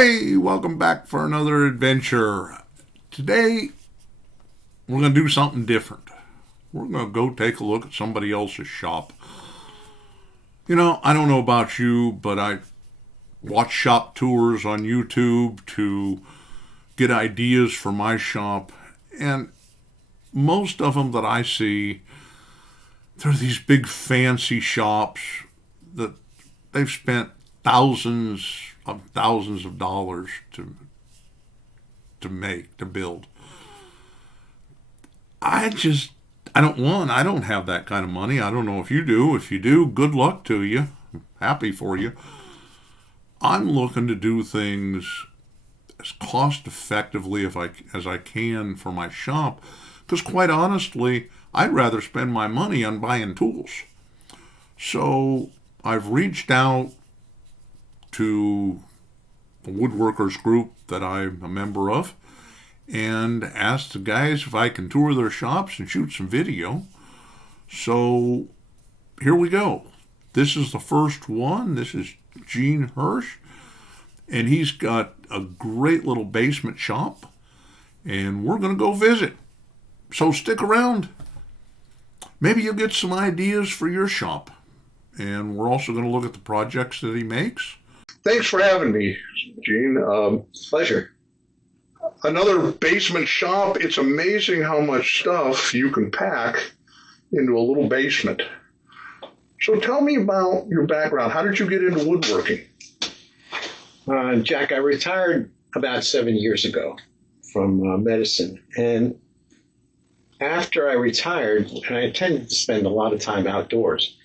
Hey, welcome back for another adventure. Today, we're going to do something different. We're going to go take a look at somebody else's shop. You know, I don't know about you, but I watch shop tours on YouTube to get ideas for my shop. And most of them that I see, they're these big fancy shops that they've spent thousands of dollars to build. I don't have that kind of money. I don't know if you do. If you do, good luck to you. I'm happy for you. I'm looking to do things as cost effectively as I can for my shop, because quite honestly, I'd rather spend my money on buying tools. So I've reached out to a woodworkers group that I'm a member of and asked the guys if I can tour their shops and shoot some video. So here we go. This is the first one. This is Gene Hirsch, and he's got a great little basement shop, and we're going to go visit. So stick around. Maybe you'll get some ideas for your shop. And we're also going to look at the projects that he makes. Thanks for having me, Gene. Pleasure. Another basement shop. It's amazing how much stuff you can pack into a little basement. So tell me about your background. How did you get into woodworking? Jack, I retired about 7 years ago from medicine. And after I retired, and I tended to spend a lot of time outdoors,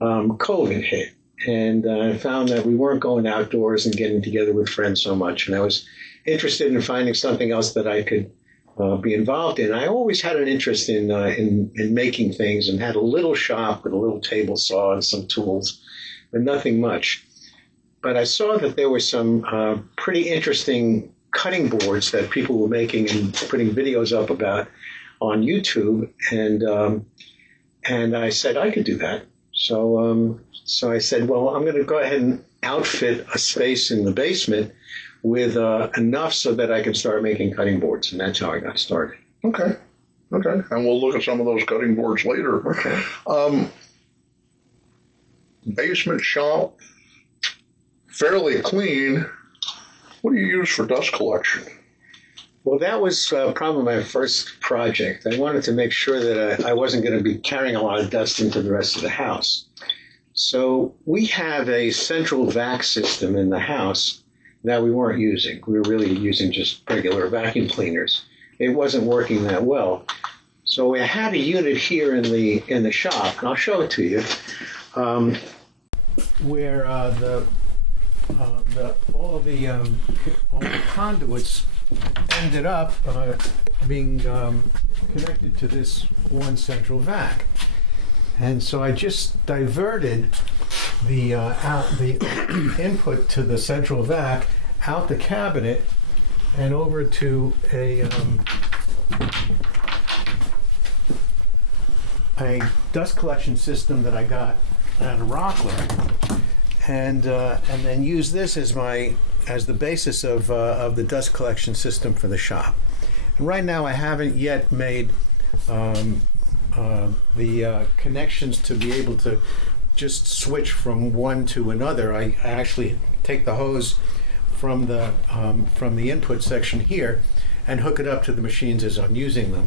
COVID hit. And I found that we weren't going outdoors and getting together with friends so much. And I was interested in finding something else that I could be involved in. I always had an interest in making things, and had a little shop with a little table saw and some tools, but nothing much. But I saw that there were some pretty interesting cutting boards that people were making and putting videos up about on YouTube, and I said I could do that. So I said, well, I'm going to go ahead and outfit a space in the basement with enough so that I can start making cutting boards, and that's how I got started. Okay, and we'll look at some of those cutting boards later. Okay. Basement shop, fairly clean. What do you use for dust collection? Well, that was probably my first project. I wanted to make sure that I wasn't going to be carrying a lot of dust into the rest of the house. So we have a central vac system in the house that we weren't using. We were really using just regular vacuum cleaners. It wasn't working that well. So I had a unit here in the shop, and I'll show it to you, where all the conduits ended up being connected to this one central vac. And so I just diverted the input to the central vac out the cabinet and over to a dust collection system that I got at a Rockler, and then use this as the basis of the dust collection system for the shop. And right now I haven't yet made the connections to be able to just switch from one to another. I actually take the hose from the input section here and hook it up to the machines as I'm using them.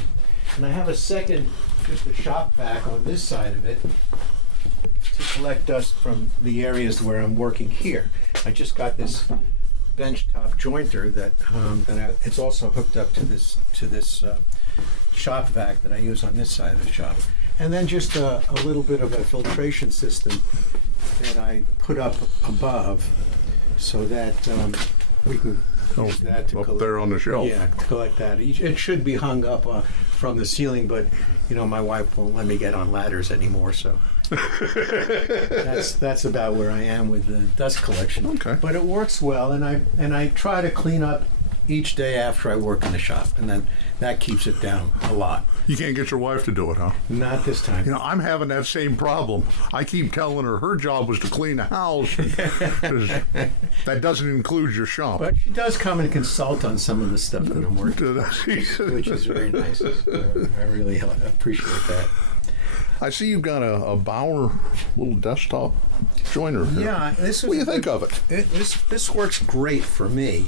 And I have a second, just a shop vac on this side of it to collect dust from the areas where I'm working here. I just got this benchtop jointer that it's also hooked up to this shop vac that I use on this side of the shop. And then just a little bit of a filtration system that I put up above so that we can use that to collect there on the shelf. Yeah, to collect that. It should be hung up from the ceiling, but my wife won't let me get on ladders anymore, so that's about where I am with the dust collection. Okay. But it works well, and I try to clean up each day after I work in the shop, and then that keeps it down a lot. You can't get your wife to do it, huh? Not this time. You know, I'm having that same problem. I keep telling her job was to clean the house. That doesn't include your shop. But she does come and consult on some of the stuff that I'm working on, which is very nice. I really appreciate that. I see you've got a Bauer little desktop joiner here. Yeah, what do you think of it? This works great for me.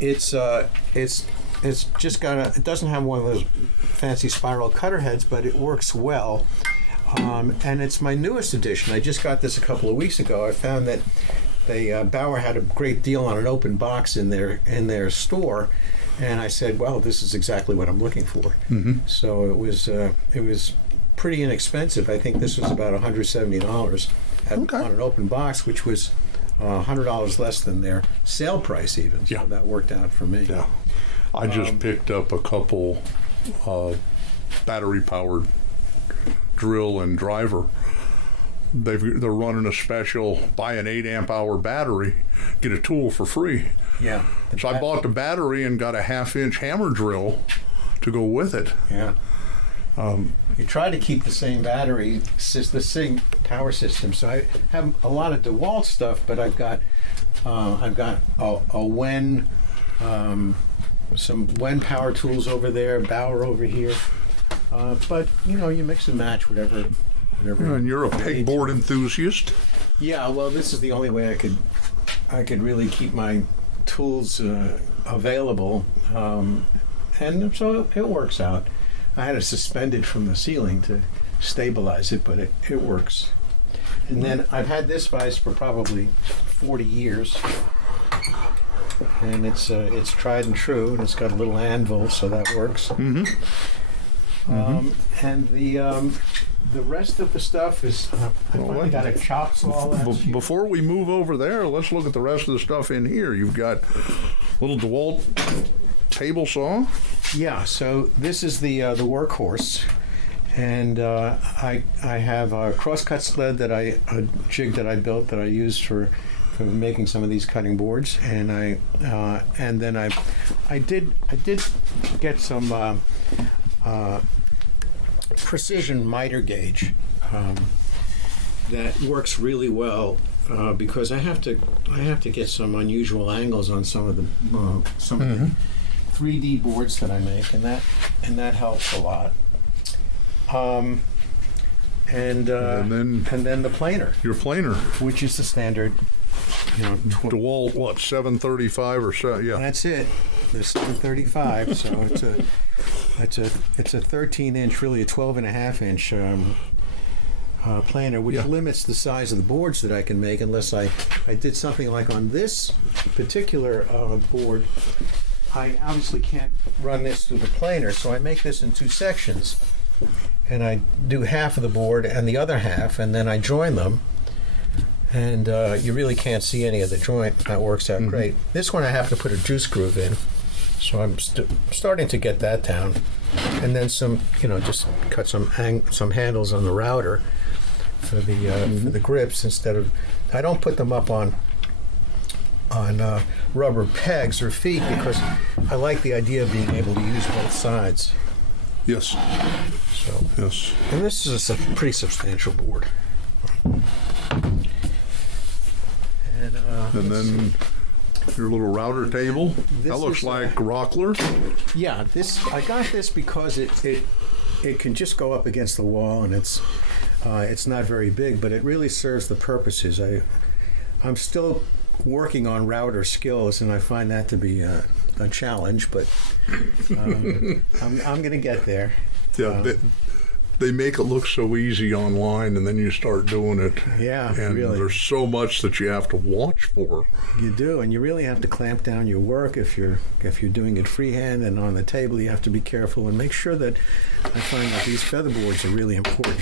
It's just got it doesn't have one of those fancy spiral cutter heads, but it works well. And it's my newest edition. I just got this a couple of weeks ago. I found that Bauer had a great deal on an open box in their store, and I said, "Well, this is exactly what I'm looking for." Mm-hmm. So it was pretty inexpensive. I think this was about $170 on an open box, which was $100 less than their sale price even. So that worked out for me. Yeah, I just picked up a couple battery-powered drill and driver. They're running a special, buy an 8 amp hour battery, get a tool for free. Yeah. So I bought the battery and got a 1/2-inch hammer drill to go with it. Yeah. You try to keep the same battery, the same power system. So I have a lot of DeWalt stuff, but I've got a Wen, some Wen power tools over there, Bauer over here. But you mix and match whatever. And you're a pegboard enthusiast. Yeah. Well, this is the only way I could really keep my tools available, and so it works out. I had it suspended from the ceiling to stabilize it, but it works. And then I've had this vise for probably 40 years, and it's tried and true, and it's got a little anvil, so that works. Mm-hmm. And the rest of the stuff is I finally got a chop saw. Before we move over there, let's look at the rest of the stuff in here. You've got little DeWalt table saw. Yeah, so this is the workhorse, and I have a crosscut sled a jig that I built that I used for making some of these cutting boards, and then I did get some precision miter gauge that works really well because I have to get some unusual angles on some of the 3D boards that I make, and that helps a lot. And then the planer. Your planer, which is the standard, DeWalt, what, 735 or so? Yeah, that's it. The 735. So it's a 13-inch, really a 12.5-inch planer, which limits the size of the boards that I can make unless I did something like on this particular board. I obviously can't run this through the planer, so I make this in 2 sections, and I do half of the board and the other half, and then I join them, and you really can't see any of the joint. That works out great. This one I have to put a juice groove in, so I'm starting to get that down, and then some, just cut some handles on the router for the grips instead of. I don't put them up on rubber pegs or feet because I like the idea of being able to use both sides. Yes. So yes. And this is a pretty substantial board. And then your little router table. That looks like Rockler. Yeah, I got this because it can just go up against the wall, and it's not very big, but it really serves the purposes. I'm still working on router skills, and I find that to be a challenge, but I'm going to get there. Yeah, they make it look so easy online, and then you start doing it. Yeah, and really. There's so much that you have to watch for. You do, and you really have to clamp down your work if you're doing it freehand, and on the table you have to be careful and make sure that I find that these feather boards are really important.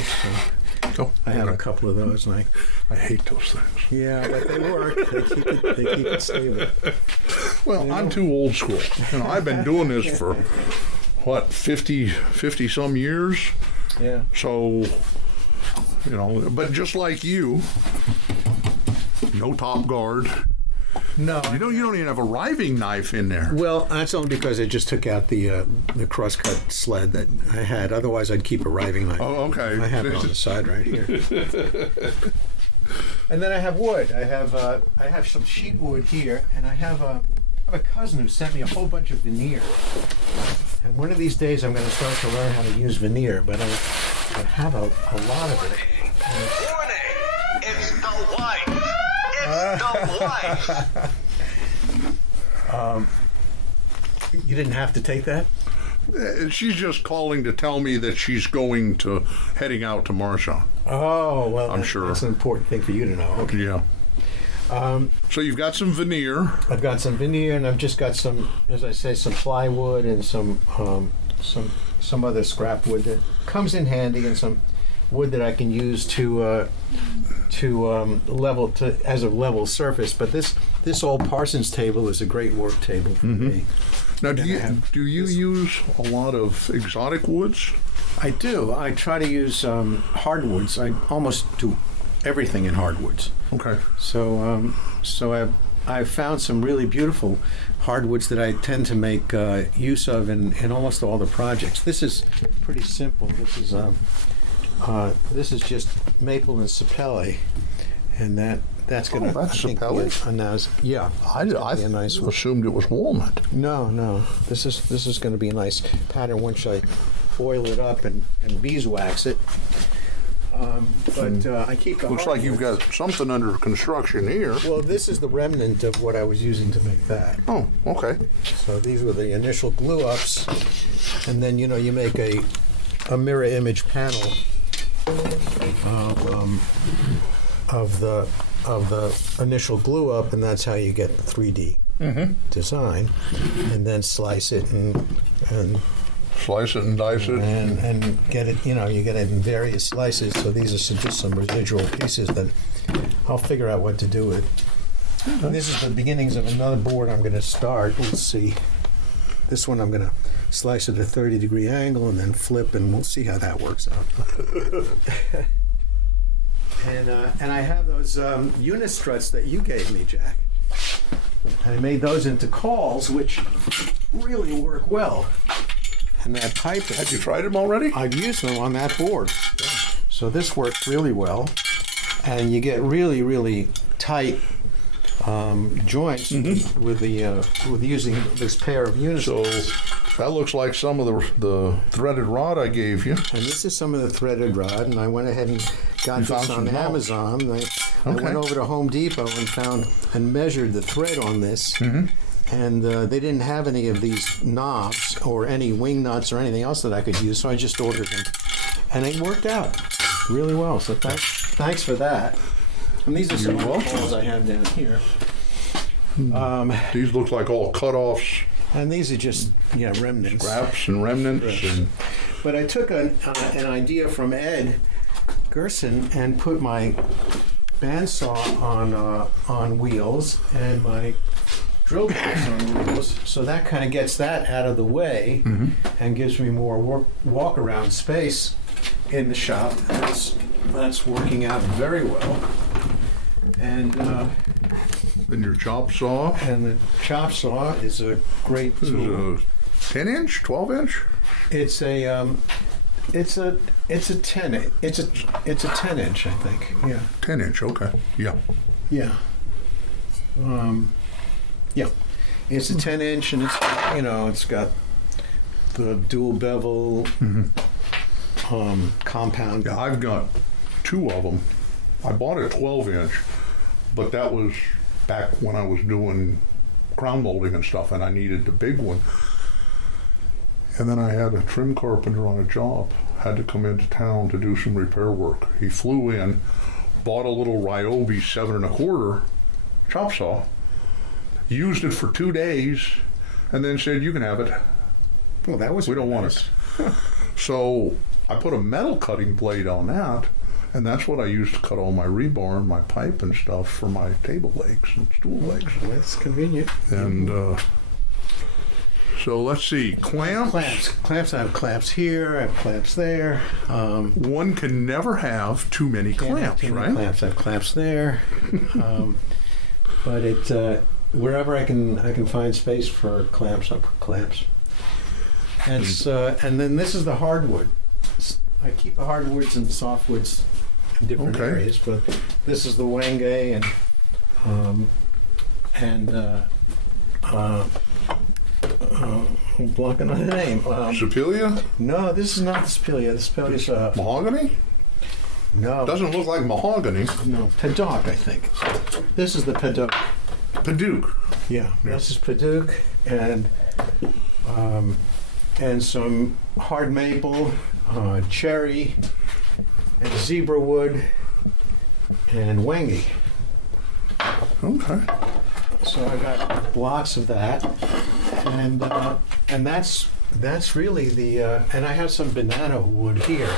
So I have a couple of those, and I hate those things. Yeah, but they work. They keep it stable. Well, I'm too old school. I've been doing this for 50 some years. Yeah. So, but just like you, no top guard, No. You don't even have a riving knife in there. Well, that's only because I just took out the cross-cut sled that I had. Otherwise, I'd keep a riving knife. Oh, okay. I have it on the side right here. And then I have wood. I have some sheet wood here, and I have a cousin who sent me a whole bunch of veneer. And one of these days, I'm going to start to learn how to use veneer, but I have a lot of it. Warning! It's the wife! It's the wife! You didn't have to take that? She's just calling to tell me that she's heading out to Marchand. Oh, well, I'm sure that's an important thing for you to know. Okay. Yeah. So you've got some veneer. I've got some veneer, and I've just got some, as I say, some plywood and some other scrap wood that comes in handy, and some wood that I can use to level as a level surface. But this old Parsons table is a great work table for me. Now, do you use a lot of exotic woods? I do. I try to use hardwoods. I almost do everything in hardwoods. Okay. So I've found some really beautiful hardwoods that I tend to make use of in almost all the projects. This is pretty simple. This is just maple and sapele, and that's going to. That's sapele. Yeah, I be a nice one. assumed it was walnut. No. This is going to be a nice pattern once I oil it up and beeswax it. But I keep the Looks like you've got something under construction here. Well, this is the remnant of what I was using to make that. Oh, okay. So these were the initial glue ups, and then you make a mirror image panel of the initial glue up, and that's how you get the 3D design, and then slice it and Slice it and dice it. and get it. You get it in various slices. So these are just some residual pieces that I'll figure out what to do with. And this is the beginnings of another board I'm going to start. Let's see. This one I'm going to slice at a 30-degree angle and then flip, and we'll see how that works out. And I have those unit struts that you gave me, Jack. And I made those into calls, which really work well. And that pipe. Have you tried them already? I've used them on that board. Yeah. So this works really well, and you get really, really tight joints with using this pair of units. So that looks like some of the threaded rod I gave you. And this is some of the threaded rod, and I went ahead and got this on Amazon. I went over to Home Depot and found and measured the thread on this. And they didn't have any of these knobs or any wing nuts or anything else that I could use, so I just ordered them. And it worked out really well, so thanks for that. And these are some of the balls I have down here. These look like all cut-offs. And these are just, remnants. Scraps and remnants. But I took an idea from Ed Gerson and put my bandsaw on wheels and my drill bits on wheels, so that kind of gets that out of the way and gives me more walk around space in the shop. That's working out very well. And your chop saw? And the chop saw is a great tool. Is a 10-inch, 12-inch? It's a 10-inch, I think. Yeah. 10-inch, okay. Yeah. Yeah. Yeah, it's a 10-inch, and it's got the dual bevel compound. Yeah, I've got two of them. I bought a 12-inch, but that was back when I was doing crown molding and stuff, and I needed the big one. And then I had a trim carpenter on a job, had to come into town to do some repair work. He flew in, bought a little Ryobi 7 1/4 chop saw, used it for 2 days, and then said, "You can have it." Well, that was. We don't want it. So I put a metal cutting blade on that, and that's what I used to cut all my rebar and my pipe and stuff for my table legs and stool legs. Well, that's convenient. And so let's see, clamps. Clamps. I have clamps here. I have clamps there. One can never have too many clamps, right? Clamps. I have clamps there. But wherever I can find space for clamps, I put clamps. And and then this is the hardwood. I keep the hardwoods and the softwoods in different areas, but this is the Wenge I'm blocking on the name. Sipilia? No, this is not the Sipilia. The Sipilia is Mahogany? no. Doesn't look like mahogany. No, Padouk, I think. This is the Padouk. Paduke. Yeah, this is Padouk and some hard maple, cherry, and zebra wood, and Wenge. Okay. So I got blocks of that, and that's really the and I have some banana wood here.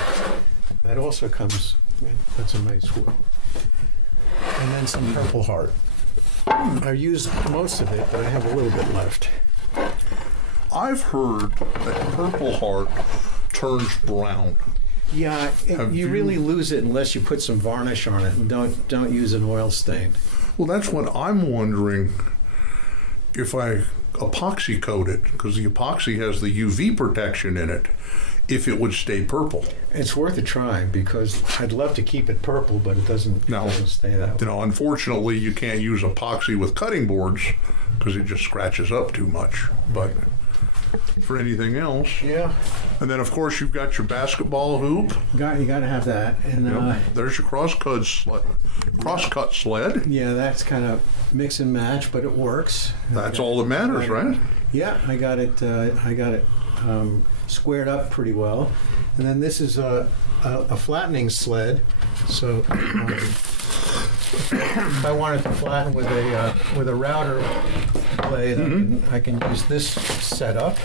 That also comes. That's a nice wood. And then some Purple Heart. I used most of it, but I have a little bit left. I've heard that Purple Heart turns brown. Yeah, you really lose it unless you put some varnish on it, and don't use an oil stain. Well, that's what I'm wondering, if I epoxy coat it, because the epoxy has the UV protection in it, if it would stay purple. It's worth a try because I'd love to keep it purple, but it doesn't stay that way. Unfortunately, you can't use epoxy with cutting boards because it just scratches up too much. But for anything else, yeah. And then of course you've got your basketball hoop. You got to have that, and there's your crosscut sled. Yeah, that's kind of mix and match, but it works. That's all that matters, right? Yeah, I got it. Squared up pretty well, and then this is a flattening sled. So if I wanted to flatten with a router blade, I can use this setup,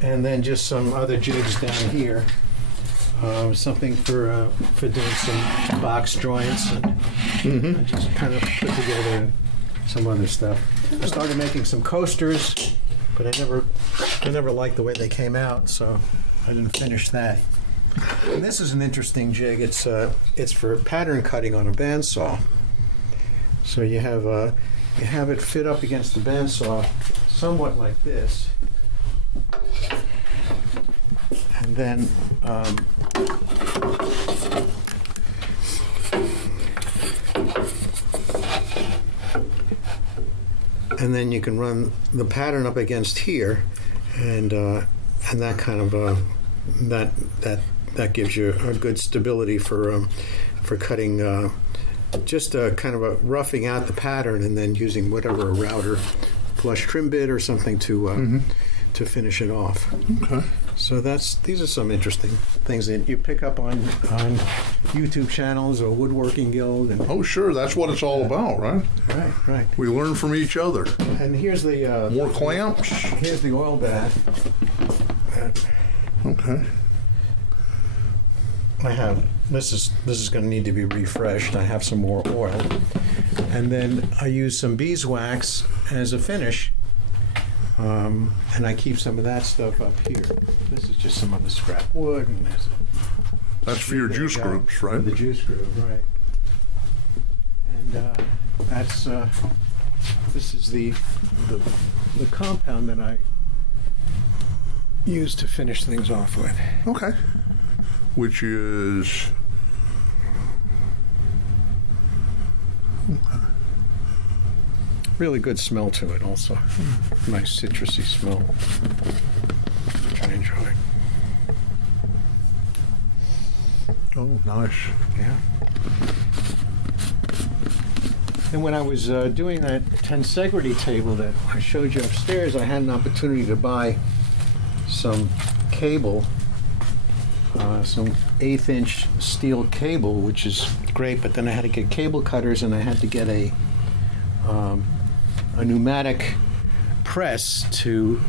and then just some other jigs down here. Something for doing some box joints, and I just kind of put together some other stuff. I started making some coasters, but I never liked the way they came out, so I didn't finish that. And this is an interesting jig. It's for pattern cutting on a bandsaw. So you have it fit up against the bandsaw, somewhat like this, and then you can run the pattern up against here, and that kind of that gives you a good stability for cutting. Just kind of roughing out the pattern, and then using whatever a router, flush trim bit or something to finish it off. Okay. So these are some interesting things that you pick up on YouTube channels or Woodworking Guild. And oh, sure, that's what it's all about, right? Right. We learn from each other. And here's the more clamps. Here's the oil bath. Okay. I have this is going to need to be refreshed. I have some more oil, and then I use some beeswax as a finish, and I keep some of that stuff up here. This is just some of the scrap wood, and that's for your juice groups, right? For the juice group, right? And that's this is the compound that I use to finish things off with. Okay. Which is really good smell to it also. Nice citrusy smell, which I enjoy. oh, nice. Yeah. And when I was doing that tensegrity table that I showed you upstairs, I had an opportunity to buy some cable, some 1/8-inch steel cable, which is great, but then I had to get cable cutters, and I had to get a pneumatic press to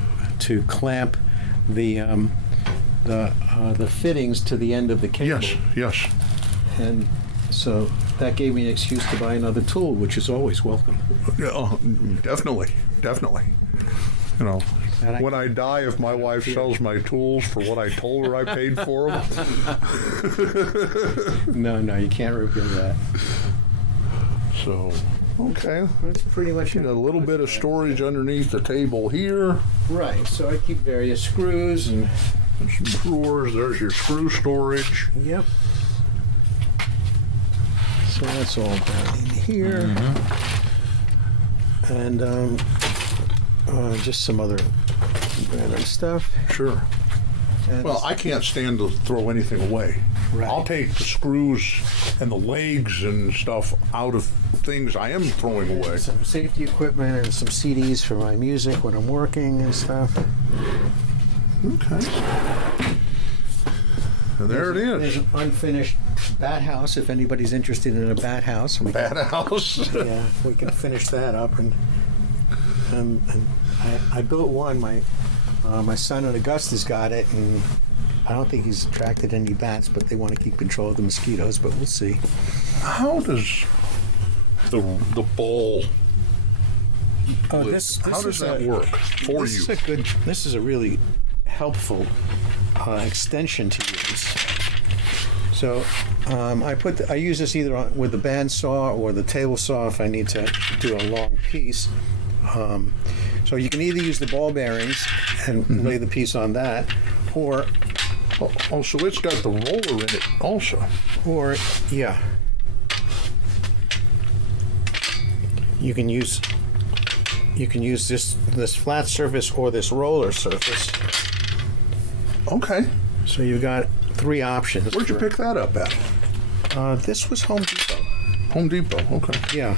clamp the fittings to the end of the cable. Yes. And so that gave me an excuse to buy another tool, which is always welcome. Yeah, definitely. You know, when I die, if my wife sells my tools for what I told her I paid for them. No, you can't reveal that. So, Okay. That's pretty much You got a little bit of storage underneath the table here. Right, so I keep various screws and... And some drawers. There's your screw storage. Yep. So that's all down in here. And just some other random stuff. Sure. And Well, I can't stand to throw anything away. Right. I'll take the screws and the legs and stuff out of things I am throwing away. some safety equipment and some CDs for my music when I'm working and stuff. Okay. And there it There's is. an unfinished bat house. If anybody's interested in a bat house, Bad house. yeah, we can finish that up. And I built one. My son and Augustus got it, and I don't think he's attracted any bats, but they want to keep control of the mosquitoes. But we'll see. How does the ball? How does that work for This you? is a good. This is a really helpful extension to use. So I use this either with the bandsaw or the table saw if I need to do a long piece. So you can either use the ball bearings and lay the piece on that, or Oh, so it's got the roller in it also. yeah, you can use this flat surface or this roller surface. Okay. So you've got three options. Where'd you pick that up at? This was Home Depot. Home Depot. Okay. Yeah.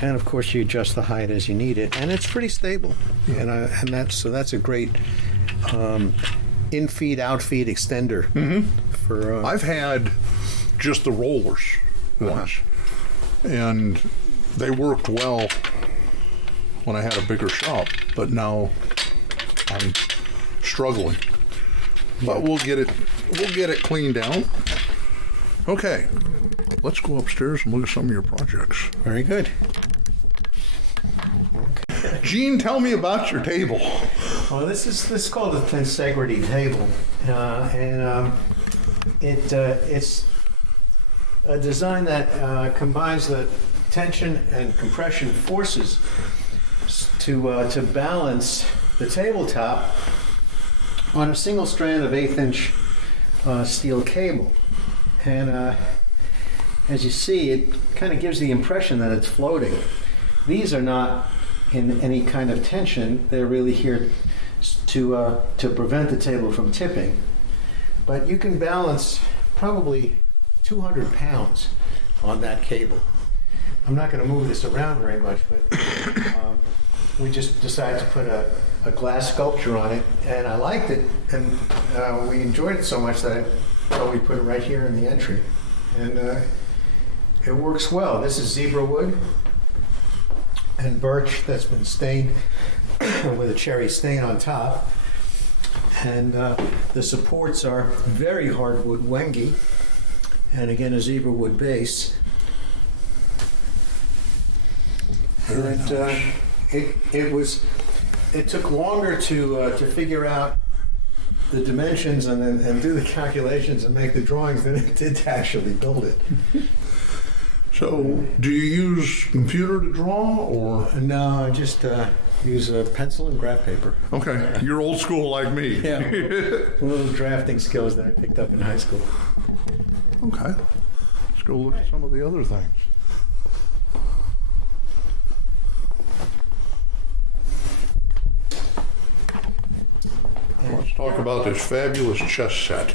And of course, you adjust the height as you need it, and it's pretty stable. And that's a great in-feed, out-feed extender. For I've had just the rollers once, and they worked well when I had a bigger shop, but now I'm struggling. But we'll get it cleaned out. Okay, let's go upstairs and look at some of your projects. very good. Gene, tell me about your table. Well, this is called a tensegrity table, and it's a design that combines the tension and compression forces to balance the tabletop on a single strand of 1/8-inch steel cable. And as you see, it kind of gives the impression that it's floating. These are not in any kind of tension. They're really here to prevent the table from tipping. But you can balance probably 200 pounds on that cable. I'm not going to move this around very much, but we just decided to put a glass sculpture on it, and I liked it, and we enjoyed it so much that I thought we'd put it right here in the entry. And it works well. This is zebra wood and birch that's been stained with a cherry stain on top. And the supports are very hardwood wengi, and again a zebra wood base. And it took longer to figure out the dimensions and do the calculations and make the drawings than it did to actually build it. So, do you use computer to draw, or? No, I just use a pencil and graph paper. Okay, you're old school like me. Yeah, little drafting skills that I picked up in high school. Okay, let's go look at some of the other things. Let's talk about this fabulous chess set.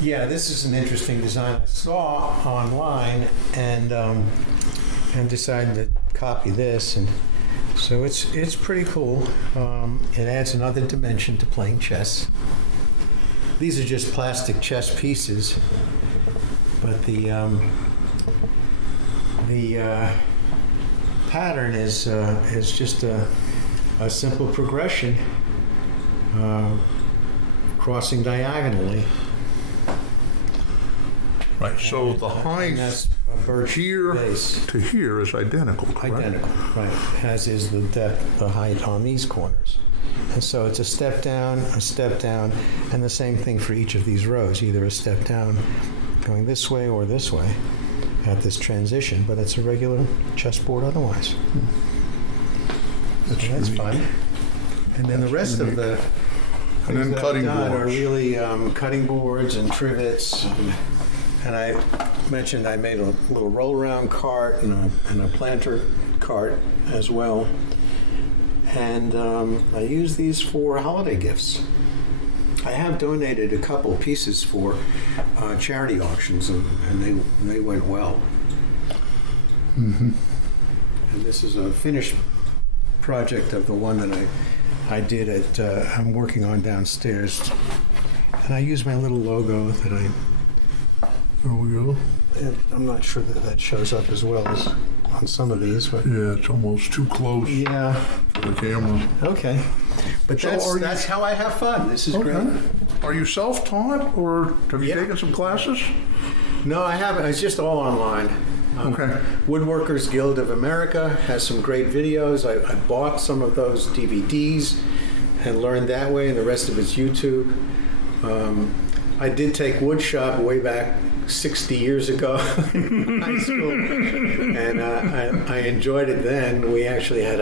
Yeah, this is an interesting design I saw online and decided to copy this, and so it's pretty cool. It adds another dimension to playing chess. These are just plastic chess pieces, but the pattern is just a simple progression crossing diagonally. Right, so the And height that's a birch here base. to here is identical, correct? Identical, right, as is the depth, the height on these corners. And so it's a step down, and the same thing for each of these rows, either a step down going this way or this way. at this transition, but it's a regular chessboard otherwise. That's fun. And then the rest of the And then things that cutting I've done are boards. really cutting boards and trivets. And I mentioned I made a little roll-around cart and a planter cart as well. And I use these for holiday gifts. I have donated a couple pieces for charity auctions, and they went well. Mm-hmm. And this is a finished project of the one that I did I'm working on downstairs. And I use my little logo that There we go. I'm not sure that shows up as well as on some of these, but Yeah, it's almost too close yeah, for the camera. okay. But So are you- that's how I have fun. This is great. Are you self-taught, or have you Yeah. taken some classes? No, I haven't. It's just all online. Okay. Woodworkers Guild of America has some great videos. I bought some of those DVDs and learned that way, and the rest of it's YouTube. I did take woodshop way back 60 years ago in high school, and I enjoyed it then. We actually had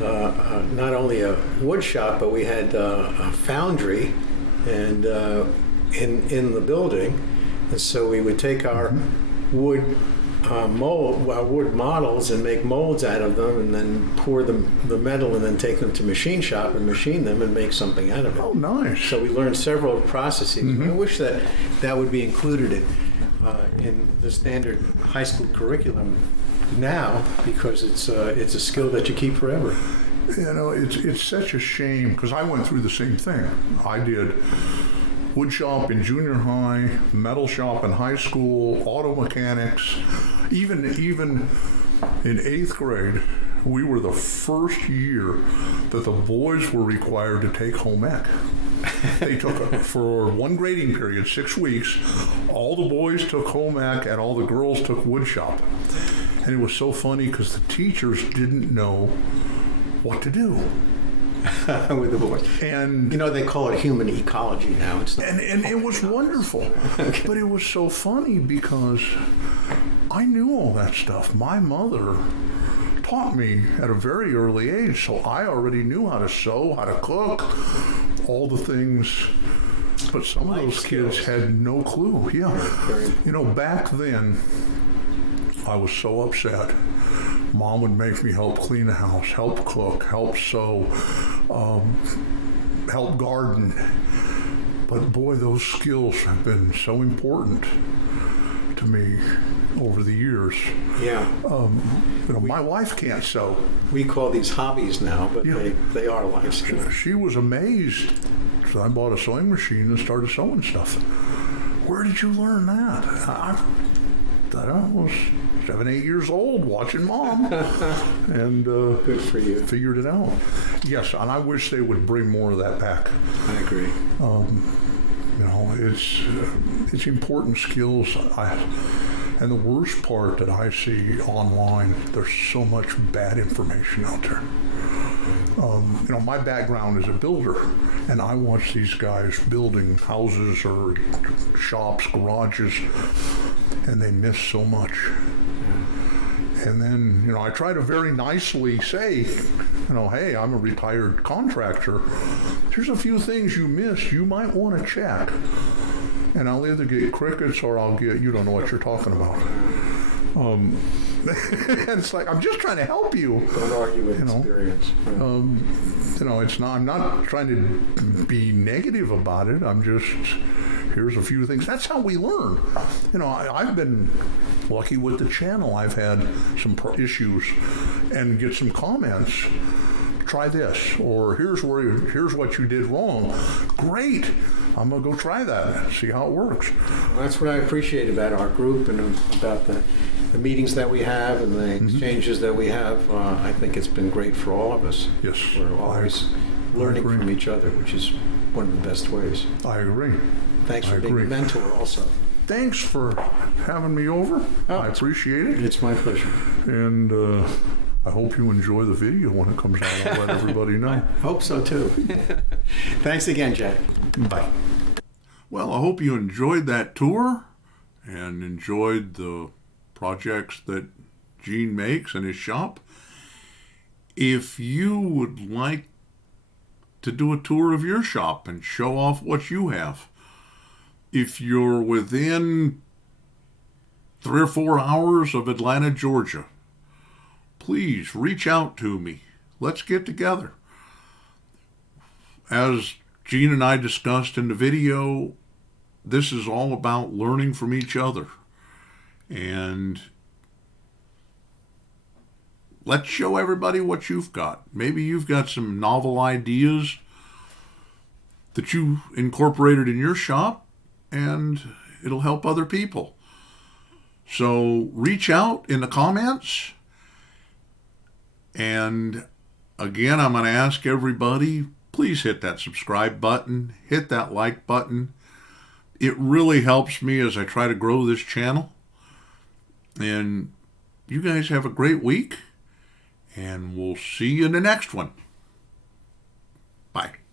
not only a wood shop, but we had a foundry and in the building, and so we would take our wood wood models and make molds out of them, and then pour the metal, and then take them to machine shop and machine them and make something out of it. Oh, nice. So we learned several processes. I wish that would be included in the standard high school curriculum now, because it's a skill that you keep forever. You know, it's such a shame, because I went through the same thing. I did wood shop in junior high, metal shop in high school, auto mechanics. Even in 8th grade, we were the first year that the boys were required to take home ec. They took for one grading period, 6 weeks. All the boys took home ec, and all the girls took wood shop. And it was so funny because the teachers didn't know what to do. With the boys. And You know, they call it human ecology now. It's not. and it was wonderful. But it was so funny because I knew all that stuff. My mother taught me at a very early age, so I already knew how to sew, how to cook, all the things. But some of those kids had no clue. Yeah. You know, back then, I was so upset. Mom would make me help clean the house, help cook, help sew, help garden. But boy, those skills have been so important to me over the years. Yeah. You know, my wife can't sew. We call these hobbies now, but Yeah. they are life skills. She was amazed. So I bought a sewing machine and started sewing stuff. Where did you learn that? I was 7, 8 years old watching Mom, and Good for you. figured it out. Yes, and I wish they would bring more of that back. I agree. You know, it's important skills. And the worst part that I see online, there's so much bad information out there. You know, my background is a builder, and I watch these guys building houses or shops, garages, and they miss so much. And then, you know, I try to very nicely say, you know, hey, I'm a retired contractor. There's a few things you missed. You might want to check. And I'll either get crickets or I'll get, you don't know what you're talking about. And it's like, I'm just trying to help you. Don't argue with You know, experience. You know, it's not, I'm not trying to be negative about it. I'm just, here's a few things. That's how we learn. You know, I've been lucky with the channel. I've had some issues and get some comments. Try this, or here's what you did wrong. Great. I'm gonna go try that. See how it works. That's what I appreciate about our group and about the meetings that we have and the exchanges that we have. I think it's been great for all of us. Yes, We're always learning agree. from each other, which is one of the best ways. I agree. Thanks I for being agree. a mentor also. Thanks for having me over. I appreciate it. It's my pleasure. And I hope you enjoy the video when it comes out. I'll let everybody know. Hope so too. Thanks again, Jack. Bye. Well, I hope you enjoyed that tour and enjoyed the projects that Gene makes in his shop. If you would like to do a tour of your shop and show off what you have, if you're within 3 or 4 hours of Atlanta, Georgia, please reach out to me. Let's get together. As Gene and I discussed in the video, this is all about learning from each other. And let's show everybody what you've got. Maybe you've got some novel ideas that you incorporated in your shop, and it'll help other people. So reach out in the comments. And again, I'm going to ask everybody, please hit that subscribe button, hit that like button. It really helps me as I try to grow this channel. And you guys have a great week, and we'll see you in the next one. Bye.